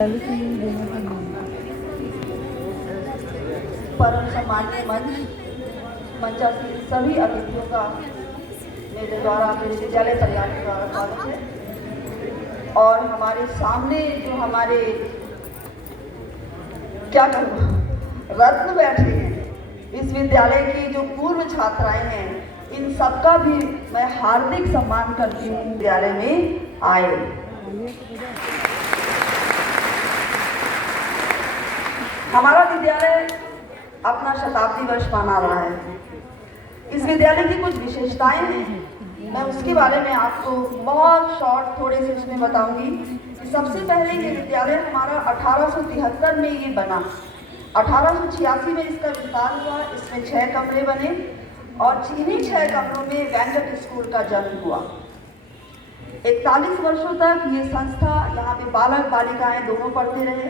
परम सम्मानीय मंचासीन सभी अतिथियों का मेरे द्वारा मेरे विद्यालय परिवार के द्वारा स्वागत है। और हमारे सामने जो हमारे क्या कहूँ रत्न बैठे हैं, इस विद्यालय की जो पूर्व छात्राएं हैं, इन सबका भी मैं हार्दिक सम्मान करती हूँ विद्यालय में आए। हमारा विद्यालय अपना शताब्दी वर्ष मना रहा है। इस विद्यालय की कुछ विशेषताएं हैं, मैं उसके बारे में आपको बहुत शॉर्ट थोड़े से इसमें बताऊंगी। कि सबसे पहले ये विद्यालय हमारा 1873 में ये बना। 1886 में इसका विस्तार हुआ। इसमें 6 कमरे बने और इन्हीं 6 कमरों में वेंकट स्कूल का जन्म हुआ। 41 वर्षों तक ये संस्था यहाँ पे बालक बालिकाएं दोनों पढ़ते रहे।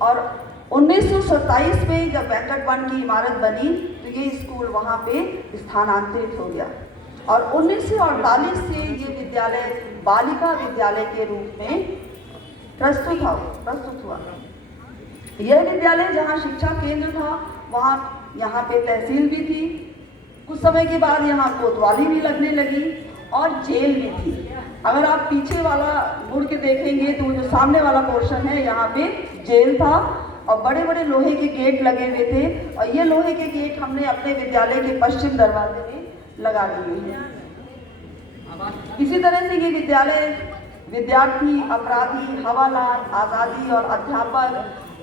और 1927 में जब वेंकट वन की इमारत बनी तो ये स्कूल वहाँ पे स्थानांतरित हो गया। और 1948 से ये विद्यालय बालिका विद्यालय के रूप में प्रस्तुत हुआ। यह विद्यालय जहाँ शिक्षा केंद्र था, वहाँ यहाँ पे तहसील भी थी। कुछ समय के बाद यहाँ कोतवाली भी लगने लगी और जेल भी थी। अगर आप पीछे वाला मुड़ के देखेंगे तो जो सामने वाला पोर्शन है, यहाँ पे जेल था और बड़े बड़े लोहे के गेट लगे हुए थे। और ये लोहे के गेट हमने अपने विद्यालय के पश्चिम दरवाजे में लगा दिए हैं। इसी तरह से ये विद्यालय विद्यार्थी, अपराधी, हवालात, आज़ादी और अध्यापक,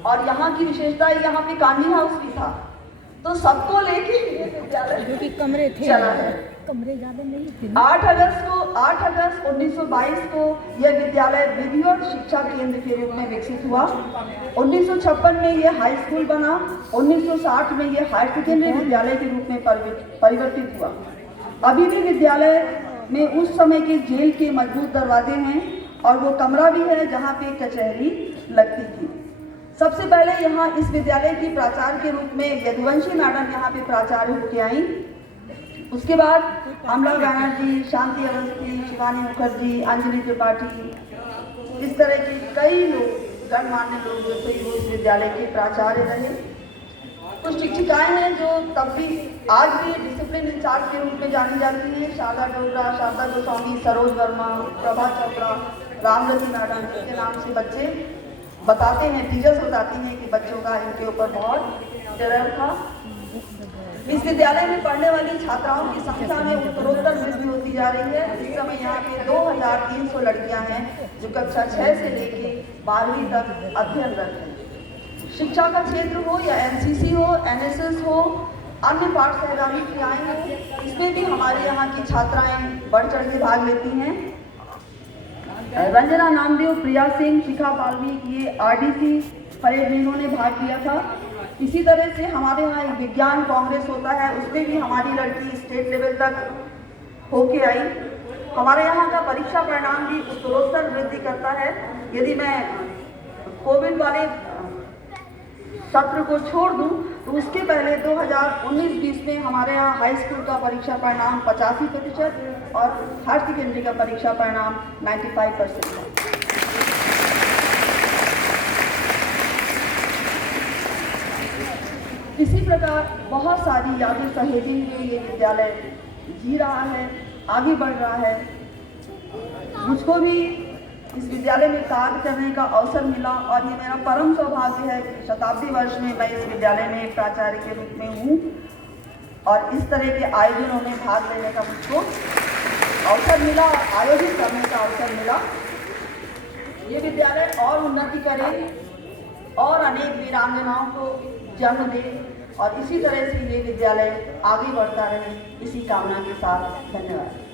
और यहाँ की विशेषता है यहाँ पे कानूनी हाउस भी था। तो सबको लेके ये विद्यालय जो कि कमरे थे, चला है। कमरे ज़्यादा नहीं थे। 8 अगस्त 1922 को यह विद्यालय विधि और शिक्षा केंद्र के रूप में विकसित हुआ। 1956 में यह हाई स्कूल बना। 1960 में यह हायर सेकेंडरी विद्यालय के रूप में परिवर्तित हुआ। अभी भी विद्यालय में उस समय के जेल के मजबूत दरवाजे हैं और वो कमरा भी है जहाँ पे कचहरी लगती थी। सबसे पहले यहाँ इस विद्यालय की प्राचार्य के रूप में यदुवंशी मैडम यहाँ पे प्राचार्य होके आई। उसके बाद अमला बनर्जी, शांति अवस्थी, शिवानी मुखर्जी, अंजलि त्रिपाठी, इस तरह के कई लोग, गणमान्य लोग जो थे वो इस विद्यालय के प्राचार्य रहे। कुछ शिक्षिकाएं हैं जो तब भी आज भी डिसिप्लिन इंचार्ज के रूप में जानी जाती हैं। शारदा डोगरा, शारदा गोस्वामी, सरोज वर्मा, प्रभा चोपड़ा, रामरती मैडम, इनके नाम से बच्चे बताते हैं, टीचर्स बताती हैं कि बच्चों का इनके ऊपर बहुत टेरर था। इस विद्यालय में पढ़ने वाली छात्राओं की संख्या में उत्तरोत्तर वृद्धि होती जा रही है। इस समय यहाँ पे 2300 लड़कियां हैं जो कक्षा 6 से लेके 12वीं तक अध्ययनरत हैं। शिक्षा का क्षेत्र हो या एनसीसी हो, एनएसएस हो, अन्य पाठ सहगामी क्रियाएं हो, इसमें भी हमारे यहाँ की छात्राएं बढ़ चढ़ के भाग लेती हैं। रंजना नामदेव, प्रिया सिंह, शिखा वाल्मीकि, ये आरडीसी परेड में इन्होंने भाग लिया था। इसी तरह से हमारे यहाँ एक विज्ञान कांग्रेस होता है, उसमें भी हमारी लड़की स्टेट लेवल तक होके आई। हमारे यहाँ का परीक्षा परिणाम भी उत्तरोत्तर वृद्धि करता है। यदि मैं कोविड वाले सत्र को छोड़ दूं तो उसके पहले 2019-20 में हमारे यहाँ हाई स्कूल का परीक्षा परिणाम 85% और हायर सेकेंडरी का परीक्षा परिणाम 95% था। इसी प्रकार बहुत सारी यादें सहेजे हुए ये विद्यालय जी रहा है, आगे बढ़ रहा है। मुझको भी इस विद्यालय में कार्य करने का अवसर मिला और ये मेरा परम सौभाग्य है कि शताब्दी वर्ष में मैं इस विद्यालय में प्राचार्य के रूप में हूँ और इस तरह के आयोजनों में भाग लेने का मुझको अवसर मिला और आयोजित करने का अवसर मिला। ये विद्यालय और उन्नति करे और अनेक वीरांगनाओं को जन्म दे और इसी तरह से ये विद्यालय आगे बढ़ता रहे, इसी कामना के साथ धन्यवाद।